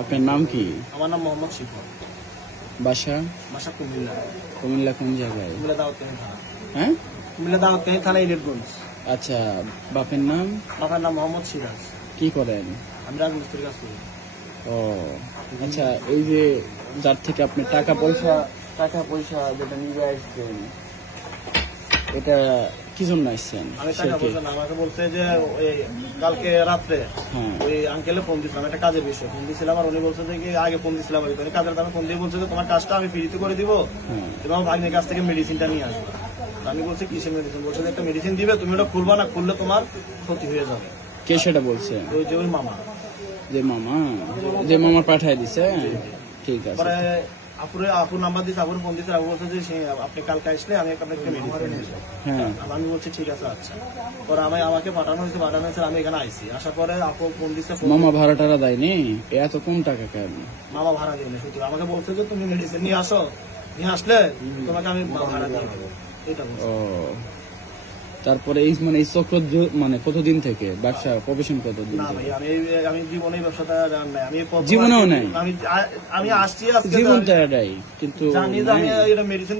আপনার নাম কি? আমার নাম মোহাম্মদ শিফা। বাসা? বাসা কুমিল্লা। কুমিল্লা কোন জায়গায়? কুমিল্লা দাউদকান্দি থানা। হ্যাঁ, কুমিল্লা দাউদকান্দি থানা, ইলিয়টগঞ্জ। আচ্ছা, বাপের নাম? বাবার নাম মোহাম্মদ সিরাজ। কি করেন? আমি রাজমিস্ত্রির কাজ করি। ও আচ্ছা, এই যে যার থেকে আপনি টাকা পয়সা যেটা নিয়ে আসছেন, এটা কি জন্য আসছেন? আমি টাকা পয়সা না, আমাকে বলছে যে ওই কালকে রাত্রে ওই আঙ্কেলে ফোন দিয়েছিলাম একটা কাজের বিষয়, ফোন দিয়েছিলাম। আর উনি বলছে যে কি আগে ফোন দিয়েছিলাম আমি কাজের দামে ফোন দিয়ে বলছে যে তোমার কাজটা আমি ফ্রিতে করে দিব, এবং ভাগ্নের কাছ থেকে মেডিসিনটা নিয়ে আসবে। আমি বলছি কিসের মেডিসিন? বলছে যে একটা মেডিসিন দিবে, তুমি ওটা খুলবা না, খুললে তোমার ক্ষতি হয়ে যাবে। কে সেটা বলছে? ওই যে ওই মামা। যে মামা পাঠায় দিছে? ঠিক আছে। পরে আপুর নাম্বার দিয়েছে, আপুর ফোন দিয়েছে। আপু বলছে যে আপনি কালকে আসলে আমি আপনাকে মেডিসিন দিয়েছি। আমি বলছি ঠিক আছে, আচ্ছা। পরে আমাকে পাঠানো হয়েছে, আমি এখানে আইসি। আসার পরে আপু ফোন দিচ্ছে। মামা ভাড়া টাড়া দেয়নি? এত কম টাকা কেন? মামা ভাড়া দিই না, শুধু আমাকে বলছে যে তুমি মেডিসিন নিয়ে আসো, নিয়ে আসলে তোমাকে আমি ভাড়া দিয়ে দেবো, এটা বলছে। ও, তারপরে এই এই চক্র মানে কতদিন থেকে ব্যবসা প্রফেশন? কতদিন? না ভাই, আমি জীবনে ব্যবসাটা নাই। আমি জীবনেও নাই? আমি আসছি জীবনটা এটাই, কিন্তু জানি যে আমি এটা মেডিসিন